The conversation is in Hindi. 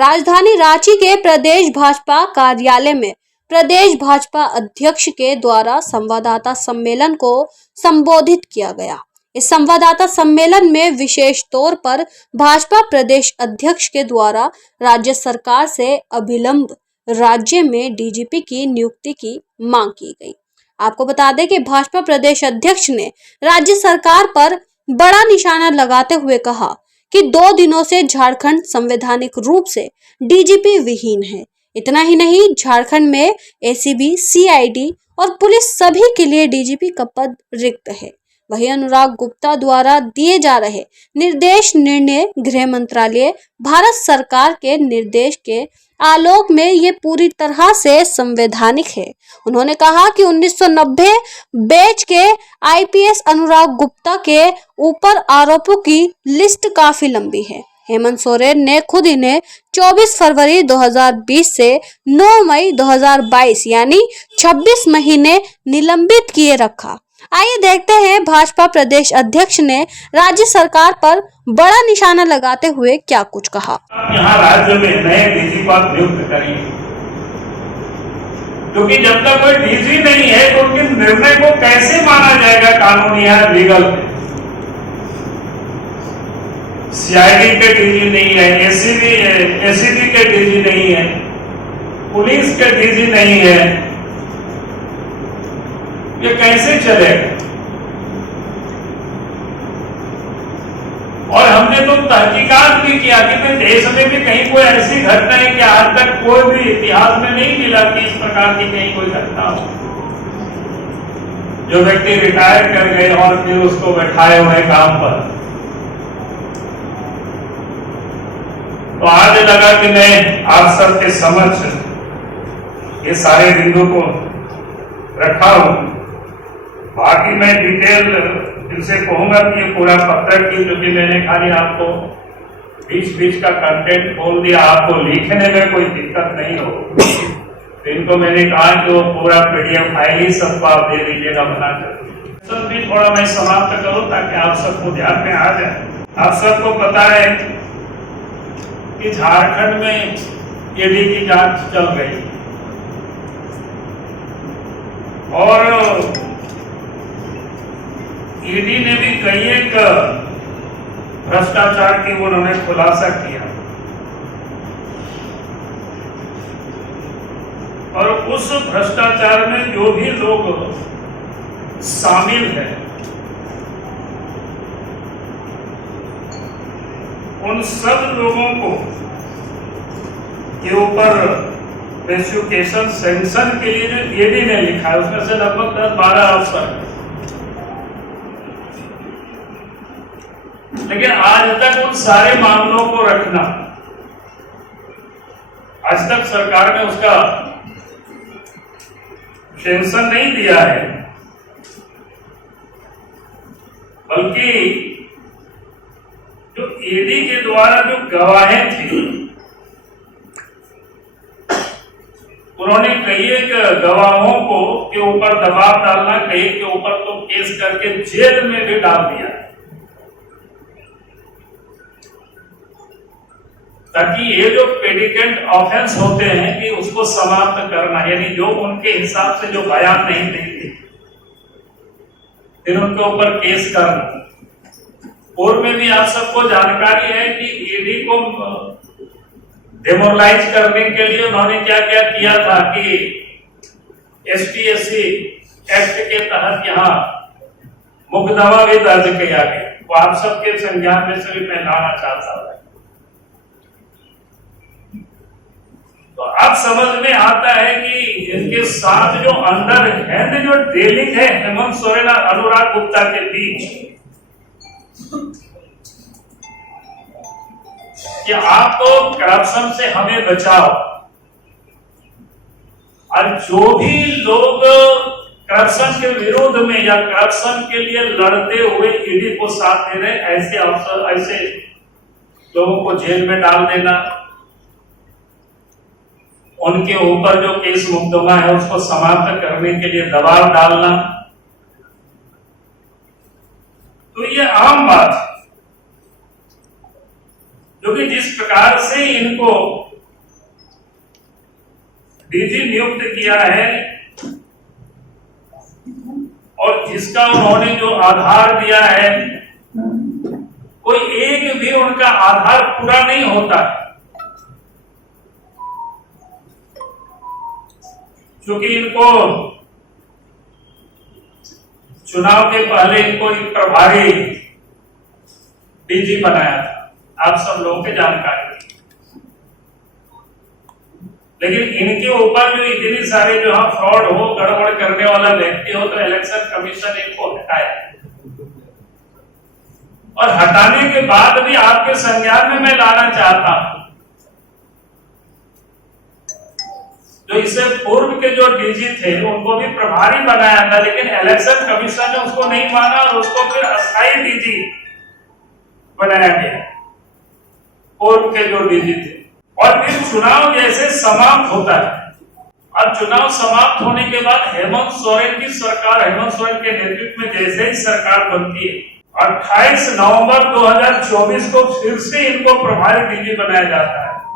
राजधानी रांची के प्रदेश भाजपा कार्यालय में प्रदेश भाजपा अध्यक्ष के द्वारा संवाददाता सम्मेलन को संबोधित किया गया। इस संवाददाता सम्मेलन में विशेष तौर पर भाजपा प्रदेश अध्यक्ष के द्वारा राज्य सरकार से अभिलंब राज्य में डीजीपी की नियुक्ति की मांग की गई। आपको बता दें कि भाजपा प्रदेश अध्यक्ष ने राज्य सरकार पर बड़ा निशाना लगाते हुए कहा कि 2 दिनों से झारखंड संवैधानिक रूप से डीजीपी विहीन है। इतना ही नहीं, झारखंड में एसीबी, सीआईडी और पुलिस सभी के लिए डीजीपी का पद रिक्त है। वहीं अनुराग गुप्ता द्वारा दिए जा रहे निर्णय गृह मंत्रालय भारत सरकार के निर्देश के आलोक में ये पूरी तरह से संवैधानिक है। उन्होंने कहा कि 1990 बैच के आईपीएस अनुराग गुप्ता के ऊपर आरोपों की लिस्ट काफी लंबी है। हेमंत सोरेन ने खुद इन्हें 24 फरवरी 2020 से 9 मई 2022 यानी 26 महीने निलंबित किए रखा। आइए देखते हैं भाजपा प्रदेश अध्यक्ष ने राज्य सरकार पर बड़ा निशाना लगाते हुए क्या कुछ कहा। यहाँ राज्य में नए डीजी पद नियुक्त करें, क्योंकि जब तक कोई डीजी नहीं है तो उनके निर्णय को कैसे माना जाएगा कानूनी या लीगल। सीआईडी के डीजी नहीं है, एसीबी के डीजी नहीं है, पुलिस के डीजी नहीं है, ये कैसे चलेगा। और हमने तो तहकीकात भी किया कि देश में भी कहीं कोई ऐसी घटना है कि आज तक कोई भी इतिहास में नहीं मिला कि इस प्रकार की कहीं कोई घटना हो, जो व्यक्ति रिटायर कर गए और फिर उसको बैठाए हुए काम पर। तो आज लगा कि मैं आप सबके समक्ष ये सारे बिंदु को रखा हूं। बाकी मैं डिटेल इनसे कहूंगा कि ये पूरा पत्र की, क्योंकि मैंने खाली आपको बीच का कंटेंट खोल दिया, आपको लिखने में कोई दिक्कत नहीं हो। तो इनको मैंने कहा कि वो पूरा पीडीएफ फाइल ही सबको आप दे दीजिएगा बनाकर। सब भी थोड़ा मैं समाप्त करूं ताकि आप सबको ध्यान में आ जाए। आप सबको पता है कि झारखंड में ईडी की जांच चल रही और ईडी ने भी कई एक भ्रष्टाचार की उन्होंने खुलासा किया और उस भ्रष्टाचार में जो भी लोग शामिल हैं उन सब लोगों को के ऊपर प्रोसिक्यूशन सेंक्शन के लिए जो ईडी ने लिखा है उसमें से लगभग 10-12 अफसर, लेकिन आज तक उन सारे मामलों को रखना, आज तक सरकार ने उसका सेंक्शन नहीं दिया है, बल्कि जो ईडी के द्वारा जो गवाहें थी उन्होंने कई एक गवाहों को के ऊपर दबाव डालना, कई के ऊपर तो केस करके जेल में भी डाल दिया ताकि ये जो पेडिकेंट ऑफेंस होते हैं कि उसको समाप्त करना, यानी जो उनके हिसाब से जो बयान नहीं देंगे फिर उनके ऊपर केस करना। पूर्व में भी आप सबको जानकारी है कि ईडी को डेमोरलाइज करने के लिए उन्होंने क्या क्या किया था कि एसटी/एससी एक्ट के तहत यहाँ मुकदमा भी दर्ज किया गया। वो आप सबके संज्ञान में से भी मैं लाना चाहता हूं। तो अब समझ में आता है कि इनके साथ जो अंडर हैंड जो डीलिंग है हेमंत सोरेन और अनुराग गुप्ता के बीच, कि आप तो करप्शन से हमें बचाओ और जो भी लोग करप्शन के विरोध में या करप्शन के लिए लड़ते हुए ईडी को साथ दे रहे ऐसे अफसर, ऐसे लोगों को जेल में डाल देना, उनके ऊपर जो केस मुकदमा है उसको समाप्त करने के लिए दबाव डालना, तो ये आम बात है। क्योंकि जिस प्रकार से इनको डीजी नियुक्त किया है और जिसका उन्होंने जो आधार दिया है, कोई एक भी उनका आधार पूरा नहीं होता, क्योंकि इनको चुनाव के पहले इनको एक प्रभारी डीजी बनाया था, आप सब लोगों की जानकारी। लेकिन इनके ऊपर जो इतनी सारे जो फ्रॉड हो, गड़बड़ करने वाला व्यक्ति हो, तो इलेक्शन कमीशन इनको हटाए, और हटाने के बाद भी आपके संज्ञान में मैं लाना चाहता हूं, जो इससे पूर्व के जो डीजी थे उनको भी प्रभारी बनाया था, लेकिन इलेक्शन कमीशन ने उसको नहीं माना और उसको फिर अस्थायी डीजी बनाया गया, पूर्व के जो डीजी थे। और फिर चुनाव जैसे समाप्त होता है, और चुनाव समाप्त होने के बाद हेमंत सोरेन की सरकार, हेमंत सोरेन के नेतृत्व में जैसे ही सरकार बनती है, 28 नवंबर 2024 को फिर से इनको प्रभारी डीजी बनाया जाता है।